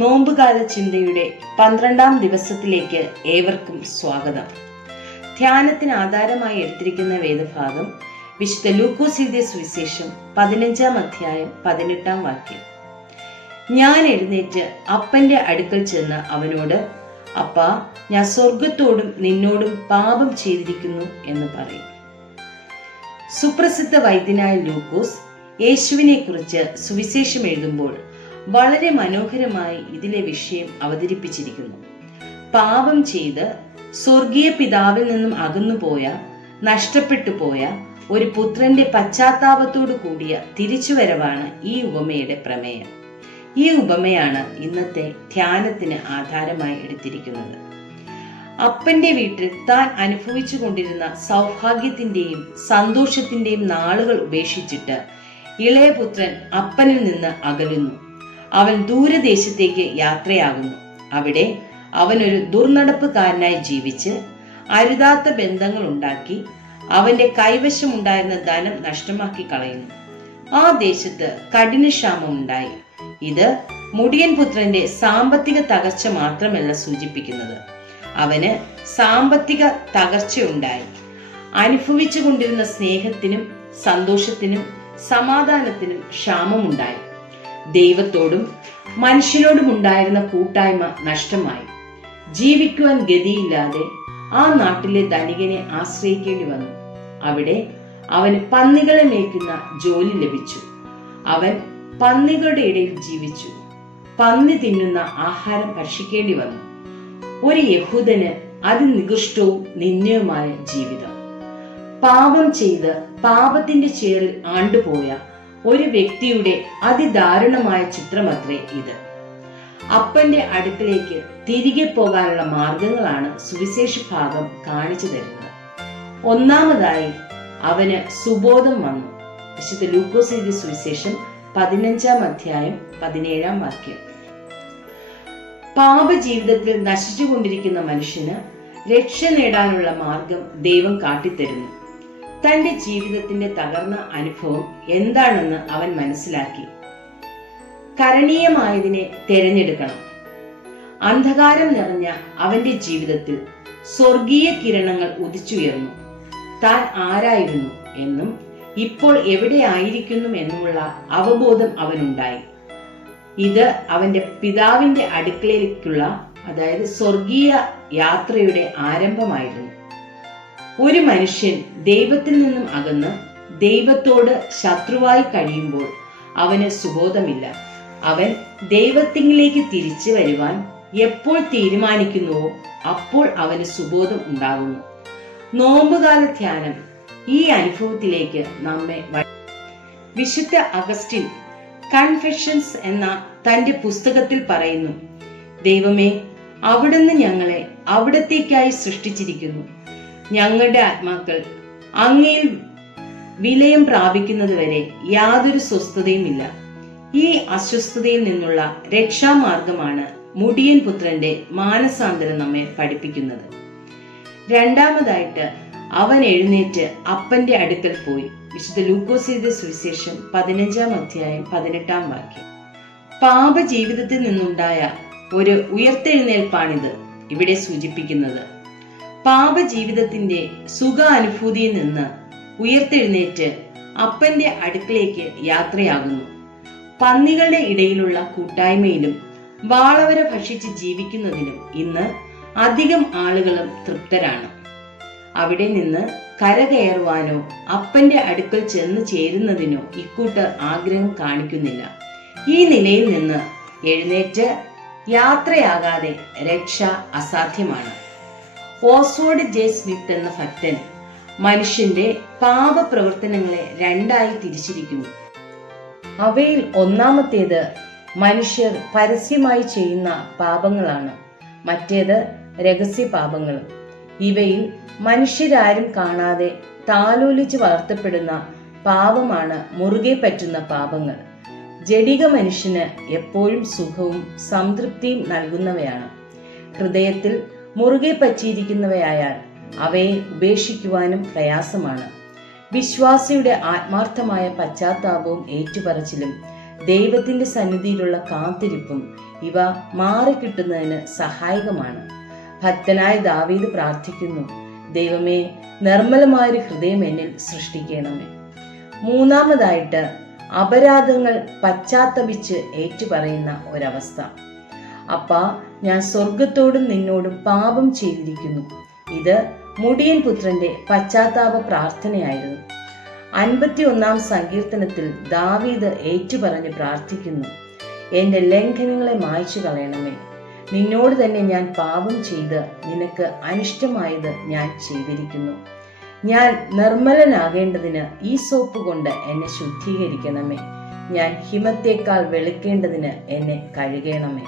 നോമ്പുകാല ചിന്തയുടെ 12-ാം ദിവസത്തിലേക്ക് ഏവർക്കും സ്വാഗതം. ധ്യാനത്തിന് ആധാരമായി എടുത്തിരിക്കുന്ന വേദഭാഗം വിശുദ്ധ ലൂക്കോസ് എഴുതിയ സുവിശേഷം 15-ാം അധ്യായം 18-ാം വാക്യം. ഞാൻ എഴുന്നേറ്റ് അപ്പന്റെ അടുക്കൽ ചെന്ന് അവനോട്, അപ്പാ, ഞാൻ സ്വർഗത്തോടും നിന്നോടും പാപം ചെയ്തിരിക്കുന്നു എന്ന് പറയും. സുപ്രസിദ്ധ വൈദ്യനായ ലൂക്കോസ് യേശുവിനെ കുറിച്ച് സുവിശേഷം എഴുതുമ്പോൾ വളരെ മനോഹരമായി ഇതിലെ വിഷയം അവതരിപ്പിച്ചിരിക്കുന്നു. പാപം ചെയ്ത് സ്വർഗീയ പിതാവിൽ നിന്നും അകന്നുപോയ, നഷ്ടപ്പെട്ടു പോയ ഒരു പുത്രന്റെ പശ്ചാത്താപത്തോടു കൂടിയ തിരിച്ചുവരവാണ് ഈ ഉപമയുടെ പ്രമേയം. ഈ ഉപമയാണ് ഇന്നത്തെ ധ്യാനത്തിന് ആധാരമായി എടുത്തിരിക്കുന്നത്. അപ്പന്റെ വീട്ടിൽ താൻ അനുഭവിച്ചു കൊണ്ടിരുന്ന സൗഭാഗ്യത്തിന്റെയും സന്തോഷത്തിന്റെയും നാളുകൾ ഉപേക്ഷിച്ചിട്ട് ഇളയപുത്രൻ അപ്പനിൽ നിന്ന് അകലുന്നു. അവൻ ദൂരദേശത്തേക്ക് യാത്രയാകുന്നു. അവിടെ അവനൊരു ദുർനടപ്പുകാരനായി ജീവിച്ച് അരുതാത്ത ബന്ധങ്ങൾ ഉണ്ടാക്കി അവന്റെ കൈവശമുണ്ടായിരുന്ന ധനം നഷ്ടമാക്കി കളയുന്നു. ആ ദേശത്ത് കഠിനക്ഷാമം ഉണ്ടായി. ഇത് മുടിയൻ പുത്രന്റെ സാമ്പത്തിക തകർച്ച മാത്രമല്ല സൂചിപ്പിക്കുന്നത്, അവന് സാമ്പത്തിക തകർച്ചയുണ്ടായി. അനുഭവിച്ചു കൊണ്ടിരുന്ന സ്നേഹത്തിനും സന്തോഷത്തിനും സമാധാനത്തിനും ക്ഷാമമുണ്ടായി. ദൈവത്തോടും മനുഷ്യനോടും ഉണ്ടായിരുന്ന കൂട്ടായ്മ നഷ്ടമായി. ജീവിക്കുവാൻ ഗതിയില്ലാതെ ആ നാട്ടിലെ ധനികനെ ആശ്രയിക്കേണ്ടി വന്നു. അവിടെ അവന് പന്നികളെ മേയ്ക്കുന്ന ജോലി ലഭിച്ചു. അവൻ പന്നികളുടെ ഇടയിൽ ജീവിച്ചു. പന്നി തിന്നുന്ന ആഹാരം ഭക്ഷിക്കേണ്ടി വന്നു. ഒരു യഹൂദന് അതിനികൃഷ്ടവും നിന്ദ്യവുമായ ജീവിതം. പാപം ചെയ്ത് പാപത്തിന്റെ ചേറിൽ ആണ്ടുപോയ ഒരു വ്യക്തിയുടെ അതിദാരുണമായ ചിത്രമത്രേ ഇത്. അപ്പന്റെ അടുക്കലേക്ക് തിരികെ പോകാനുള്ള മാർഗങ്ങളാണ് സുവിശേഷ ഭാഗം കാണിച്ചു തരുന്നത്. ഒന്നാമതായി അവന് സുബോധം വന്നു. വിശുദ്ധ ലൂക്കോസ് എഴുതിയ സുവിശേഷം 15-ാം അധ്യായം 17-ാം വാക്യം. പാപജീവിതത്തിൽ നശിച്ചുകൊണ്ടിരിക്കുന്ന മനുഷ്യന് രക്ഷ നേടാനുള്ള മാർഗം ദൈവം കാട്ടിത്തരുന്നു. തന്റെ ജീവിതത്തിന്റെ തകർന്ന അനുഭവം എന്താണെന്ന് അവൻ മനസ്സിലാക്കി. കരണീയമായതിനെ തിരഞ്ഞെടുക്കണം. അന്ധകാരം നിറഞ്ഞ അവന്റെ ജീവിതത്തിൽ സ്വർഗീയ കിരണങ്ങൾ ഉദിച്ചുയർന്നു. താൻ ആരായിരുന്നു എന്നും ഇപ്പോൾ എവിടെ ആയിരിക്കുന്നു എന്നുമുള്ള അവബോധം അവനുണ്ടായി. ഇത് അവന്റെ പിതാവിന്റെ അടുക്കളയിലേക്കുള്ള, അതായത് സ്വർഗീയ യാത്രയുടെ ആരംഭമായിരുന്നു. ഒരു മനുഷ്യൻ ദൈവത്തിൽ നിന്നും അകന്ന് ദൈവത്തോട് ശത്രുവായി കഴിയുമ്പോൾ അവന് സുബോധമില്ല. അവൻ ദൈവത്തിലേക്ക് തിരിച്ചു വരുവാൻ എപ്പോൾ തീരുമാനിക്കുന്നുവോ അപ്പോൾ അവന് സുബോധം ഉണ്ടാകുന്നു. നോമ്പുകാല ധ്യാനം ഈ അനുഭവത്തിലേക്ക് നമ്മെ വിശുദ്ധ അഗസ്റ്റിൻ കൺഫെഷൻസ് എന്ന തന്റെ പുസ്തകത്തിൽ പറയുന്നു, ദൈവമേ, അവിടുന്ന് ഞങ്ങളെ അവിടത്തേക്കായി സൃഷ്ടിച്ചിരിക്കുന്നു. ഞങ്ങളുടെ ആത്മാക്കൾ അങ്ങയിൽ വിലയം പ്രാപിക്കുന്നത് വരെ യാതൊരു സ്വസ്ഥതയുമില്ല. ഈ അസ്വസ്ഥതയിൽ നിന്നുള്ള രക്ഷാമാർഗമാണ് മുടിയൻ പുത്രന്റെ മാനസാന്തരം നമ്മെ പഠിപ്പിക്കുന്നത്. രണ്ടാമതായിട്ട് അവൻ എഴുന്നേറ്റ് അപ്പന്റെ അടുക്കൽ പോയി. വിശുദ്ധ ലൂക്കോസ് എഴുതിയ സുവിശേഷം 15-ാം അധ്യായം 18-ാം വാക്യം. പാപജീവിതത്തിൽ നിന്നുണ്ടായ ഒരു ഉയർത്തെഴുന്നേൽപ്പാണിത് ഇവിടെ സൂചിപ്പിക്കുന്നത്. പാപജീവിതത്തിന്റെ സുഖ അനുഭൂതിയിൽ നിന്ന് ഉയർത്തെഴുന്നേറ്റ് അപ്പന്റെ അടുക്കലേക്ക് യാത്രയാകുന്നു. പന്നികളുടെ ഇടയിലുള്ള കൂട്ടായ്മയിലും വാളവര ഭക്ഷിച്ച് ജീവിക്കുന്നതിനും ഇന്ന് അധികം ആളുകളും തൃപ്തരാണ്. അവിടെ നിന്ന് കരകയറുവാനോ അപ്പന്റെ അടുക്കൽ ചെന്ന് ചേരുന്നതിനോ ഇക്കൂട്ടർ ആഗ്രഹം കാണിക്കുന്നില്ല. ഈ നിലയിൽ നിന്ന് എഴുന്നേറ്റ് യാത്രയാകാതെ രക്ഷ അസാധ്യമാണ്. ഓസ്വാൾഡ് ജെ സ്മിത്ത് എന്ന ഭക്തൻ മനുഷ്യന്റെ പാപപ്രവർത്തനങ്ങളെ രണ്ടായി തിരിച്ചിരിക്കുന്നു. അവയിൽ ഒന്നാമത്തേത് മനുഷ്യർ പരസ്യമായി ചെയ്യുന്ന പാപങ്ങളാണ്. മറ്റേത് രഹസ്യ പാപങ്ങളും. ഇവയിൽ മനുഷ്യരാരും കാണാതെ താലോലിച്ച് വളർത്തപ്പെടുന്ന പാപമാണ് മുറുകെ പറ്റുന്ന പാപങ്ങൾ. ജഡിക മനുഷ്യന് എപ്പോഴും സുഖവും സംതൃപ്തിയും നൽകുന്നവയാണ്. ഹൃദയത്തിൽ മുറുകെ പറ്റിയിരിക്കുന്നവയായാൽ അവയെ ഉപേക്ഷിക്കുവാനും പ്രയാസമാണ്. വിശ്വാസിയുടെ ആത്മാർത്ഥമായ പശ്ചാത്താപവും ഏറ്റുപറച്ചിലും ദൈവത്തിന്റെ സന്നിധിയിലുള്ള കാത്തിരിപ്പും ഇവ മാറിക്കിട്ടുന്നതിന് സഹായകമാണ്. ഭക്തനായ ദാവീദ് പ്രാർത്ഥിക്കുന്നു, ദൈവമേ, നിർമ്മലമായൊരു ഹൃദയം എന്നിൽ സൃഷ്ടിക്കണമേ. മൂന്നാമതായിട്ട് അപരാധങ്ങൾ പശ്ചാത്തപിച്ച് ഏറ്റുപറയുന്ന ഒരവസ്ഥ. അപ്പാ, ഞാൻ സ്വർഗത്തോടും നിന്നോടും പാപം ചെയ്തിരിക്കുന്നു. ഇത് മുടിയൻ പുത്രന്റെ പശ്ചാത്താപ പ്രാർത്ഥനയായിരുന്നു. 51 സങ്കീർത്തനത്തിൽ ദാവീദ് ഏറ്റുപറഞ്ഞ് പ്രാർത്ഥിക്കുന്നു, എന്റെ ലംഘനങ്ങളെ മായ്ച്ചു കളയണമേ. നിന്നോട് തന്നെ ഞാൻ പാപം ചെയ്ത് നിനക്ക് അനിഷ്ടമായത് ഞാൻ ചെയ്തിരിക്കുന്നു. ഞാൻ നിർമ്മലനാകേണ്ടതിന് ഈ സോപ്പ് കൊണ്ട് എന്നെ ശുദ്ധീകരിക്കണമേ. ഞാൻ ഹിമത്തേക്കാൾ വെളുക്കേണ്ടതിന് എന്നെ കഴുകണമേ.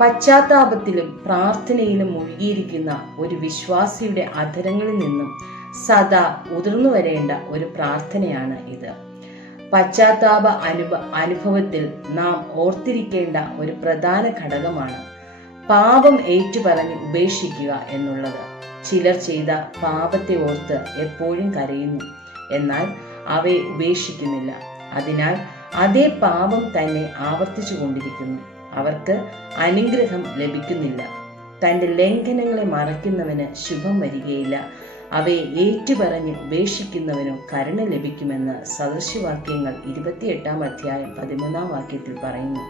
പശ്ചാത്താപത്തിലും പ്രാർത്ഥനയിലും മുഴുകിയിരിക്കുന്ന ഒരു വിശ്വാസിയുടെ അധരങ്ങളിൽ നിന്നും സദാ ഉതിർന്നു വരേണ്ട ഒരു പ്രാർത്ഥനയാണ് ഇത്. പശ്ചാത്താപ അനുഭവത്തിൽ നാം ഓർത്തിരിക്കേണ്ട ഒരു പ്രധാന ഘടകമാണ് പാപം ഏറ്റുപറഞ്ഞ് ഉപേക്ഷിക്കുക എന്നുള്ളത്. ചിലർ ചെയ്ത പാപത്തെ ഓർത്ത് എപ്പോഴും കരയുന്നു, എന്നാൽ അവയെ ഉപേക്ഷിക്കുന്നില്ല. അതിനാൽ അതേ പാപം തന്നെ ആവർത്തിച്ചു കൊണ്ടിരിക്കുന്നു. അവർക്ക് അനുഗ്രഹം ലഭിക്കുന്നില്ല. തന്റെ ലംഘനങ്ങളെ മറയ്ക്കുന്നവന് ശുഭം വരികയില്ല. അവയെ ഏറ്റുപറഞ്ഞ് ഉപേക്ഷിക്കുന്നവനു കരുണ ലഭിക്കുമെന്ന് സദൃശവാക്യങ്ങൾ 28 അധ്യായം 13 വാക്യത്തിൽ പറയുന്നു.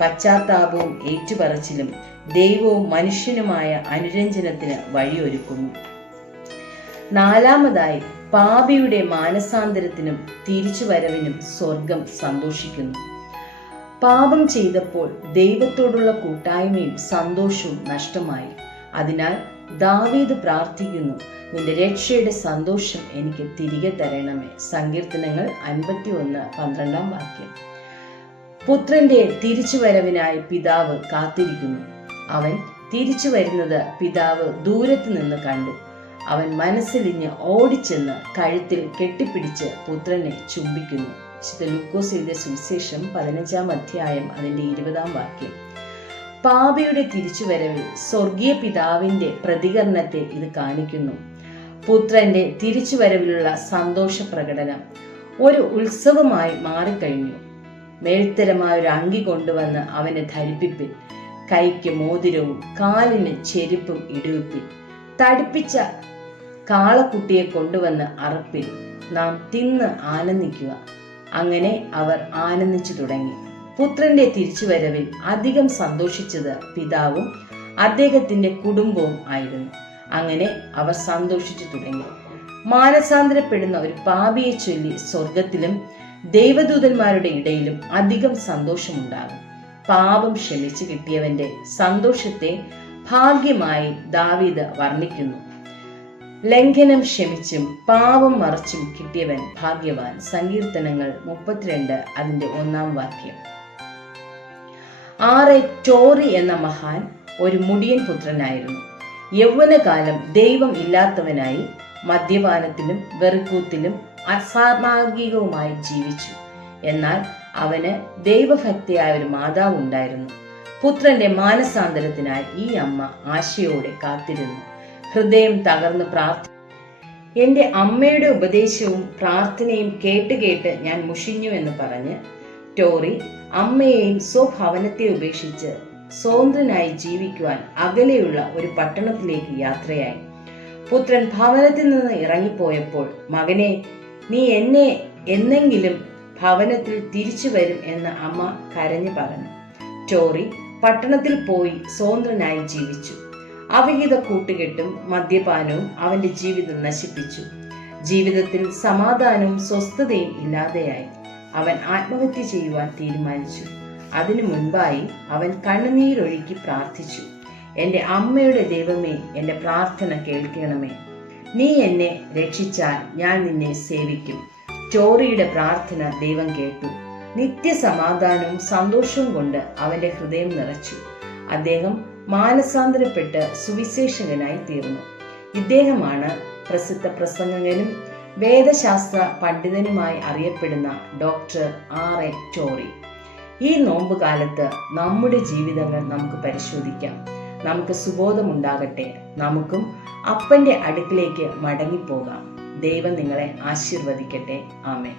പശ്ചാത്താപവും ഏറ്റുപറച്ചിലും ദൈവവും മനുഷ്യനുമായ അനുരഞ്ജനത്തിന് വഴിയൊരുക്കുന്നു. നാലാമതായി, പാപിയുടെ മാനസാന്തരത്തിനും തിരിച്ചുവരവിനും സ്വർഗം സന്തോഷിക്കുന്നു. പാപം ചെയ്തപ്പോൾ ദൈവത്തോടുള്ള കൂട്ടായ്മയും സന്തോഷവും നഷ്ടമായി. അതിനാൽ ദാവീദ് പ്രാർത്ഥിക്കുന്നു, നിന്റെ രക്ഷയുടെ സന്തോഷം എനിക്ക് തിരികെ തരണമേ. സങ്കീർത്തനങ്ങൾ 51:12 വാക്യം. പുത്രന്റെ തിരിച്ചുവരവിനായി പിതാവ് കാത്തിരിക്കുന്നു. അവൻ തിരിച്ചു വരുന്നത് പിതാവ് ദൂരത്ത് നിന്ന് കണ്ടു. അവൻ മനസ്സിലിഞ്ഞ് ഓടിച്ചെന്ന് കഴുത്തിൽ കെട്ടിപ്പിടിച്ച് പുത്രനെ ചുംബിക്കുന്നു. വിശുദ്ധ ലൂക്കോസ് എഴുതിയ സുവിശേഷം 15 അധ്യായം അതിന്റെ 20 വാക്യം. പാപിയുടെ തിരിച്ചുവരവിൽ സ്വർഗീയ പിതാവിന്റെ പ്രതികരണത്തെ ഇത് കാണിക്കുന്നു. പുത്രന്റെ തിരിച്ചുവരവിലുള്ള സന്തോഷ പ്രകടനം ഒരു ഉത്സവമായി മാറിക്കഴിഞ്ഞു. മേൽത്തരമായ ഒരു അങ്കി കൊണ്ടുവന്ന് അവനെ ധരിപ്പിപ്പിൻ, കൈക്ക് മോതിരവും കാലിന് ചെരുപ്പും ഇടുവിപ്പിൻ, തടിപ്പിച്ച കാളക്കുട്ടിയെ കൊണ്ടുവന്ന് അറപ്പിൻ, നാം തിന്ന് ആനന്ദിക്കുക. അങ്ങനെ അവർ ആനന്ദിച്ചു തുടങ്ങി. പുത്രന്റെ തിരിച്ചുവരവിൽ അധികം സന്തോഷിച്ചത് പിതാവും അദ്ദേഹത്തിന്റെ കുടുംബവും ആയിരുന്നു. അങ്ങനെ അവർ സന്തോഷിച്ചു തുടങ്ങി. മാനസാന്തരപ്പെടുന്ന ഒരു പാപിയെ ചൊല്ലി സ്വർഗത്തിലും ദൈവദൂതന്മാരുടെ ഇടയിലും അധികം സന്തോഷമുണ്ടാകും. പാപം ക്ഷമിച്ചു കിട്ടിയവന്റെ സന്തോഷത്തെ ഭാഗ്യമായി ദാവീദ് വർണ്ണിക്കുന്നു. ലംഘനം ക്ഷമിച്ചും പാപം മറച്ചും കിട്ടിയവൻ ഭാഗ്യവാൻ. സങ്കീർത്തനങ്ങൾ 32 അതിന്റെ 1 വാക്യം. ടോറി എന്ന മഹാൻ ഒരു മുടിയൻ പുത്രനായിരുന്നു. യൗവനകാലം ദൈവം ഇല്ലാത്തവനായി മദ്യപാനത്തിലും വെറുക്കൂത്തിലും അസാമാജികവുമായി ജീവിച്ചു. എന്നാൽ അവന് ദൈവഭക്തിയായ ഒരു മാതാവ് ഉണ്ടായിരുന്നു. പുത്രന്റെ മാനസാന്തരത്തിനായി ഈ അമ്മ ആശയോടെ കാത്തിരുന്നു. ഹൃദയം തകർന്ന് എന്റെ അമ്മയുടെ ഉപദേശവും പ്രാർത്ഥനയും കേട്ട് ഞാൻ മുഷിഞ്ഞു എന്ന് പറഞ്ഞ് ടോറി അമ്മയെയും സ്വഭവനത്തെ ഉപേക്ഷിച്ച് സ്വതന്ത്രനായി ജീവിക്കുവാൻ അകലെയുള്ള ഒരു പട്ടണത്തിലേക്ക് യാത്രയായി. പുത്രൻ ഭവനത്തിൽ നിന്ന് ഇറങ്ങിപ്പോയപ്പോൾ, മകനെ, നീ എന്നെ എന്നെങ്കിലും ഭവനത്തിൽ തിരിച്ചു വരും എന്ന് അമ്മ കരഞ്ഞു പറഞ്ഞു. ടോറി പട്ടണത്തിൽ പോയി സ്വതന്ത്രനായി ജീവിച്ചു. അവിഹിത കൂട്ടുകെട്ടും മദ്യപാനവും അവന്റെ ജീവിതം നശിപ്പിച്ചു. ജീവിതത്തിൽ സമാധാനവും സ്വസ്ഥതയും ഇല്ലാതെയായി. അവൻ ആത്മഹത്യ ചെയ്യുവാൻ തീരുമാനിച്ചു. അതിനു മുൻപായി അവൻ കണ്ണുനീരൊഴുക്കി പ്രാർത്ഥിച്ചു, എന്റെ അമ്മയുടെ ദൈവമേ, എന്റെ പ്രാർത്ഥന കേൾക്കണമേ. നീ എന്നെ രക്ഷിച്ചാൽ ഞാൻ നിന്നെ സേവിക്കും. ടോറിയുടെ പ്രാർത്ഥന ദൈവം കേട്ടു. നിത്യസമാധാനവും സന്തോഷവും കൊണ്ട് അവന്റെ ഹൃദയം നിറച്ചു. അദ്ദേഹം മാനസാന്തരപ്പെട്ട് സുവിശേഷകനായി തീർന്നു. ഇദ്ദേഹമാണ് പ്രസിദ്ധ പ്രസംഗകനും വേദശാസ്ത്ര പണ്ഡിതനുമായി അറിയപ്പെടുന്ന ഡോക്ടർ R.A. ടോറി. ഈ നോമ്പുകാലത്ത് നമ്മുടെ ജീവിതങ്ങൾ നമുക്ക് പരിശോധിക്കാം. നമുക്ക് സുബോധമുണ്ടാകട്ടെ. നമുക്കും അപ്പന്റെ അടുക്കിലേക്ക് മടങ്ങിപ്പോകാം. ദൈവം നിങ്ങളെ ആശീർവദിക്കട്ടെ. ആമേൻ.